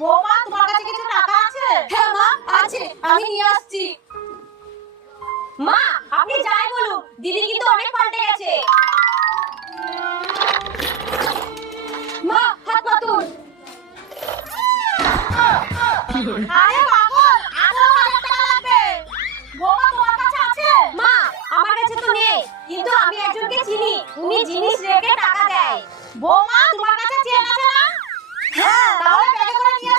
বৌমা তোমার কাছে কিছু টাকা আছে? হ্যাঁ মা, আছে, আমি নিয়ে আসছি। মা, আপনি যাই বলুন, দিদি কিন্তু অনেক পাল্টে গেছে। মা, হাত পাতুন। আরে পাগল, 18,000 টাকা লাগবে। বৌমা তোমার কাছে আছে? মা, আমার কাছে তো নেই, কিন্তু আমি একজনকে চিনি, উনি জিনিস রেখে টাকা দেয়। বৌমা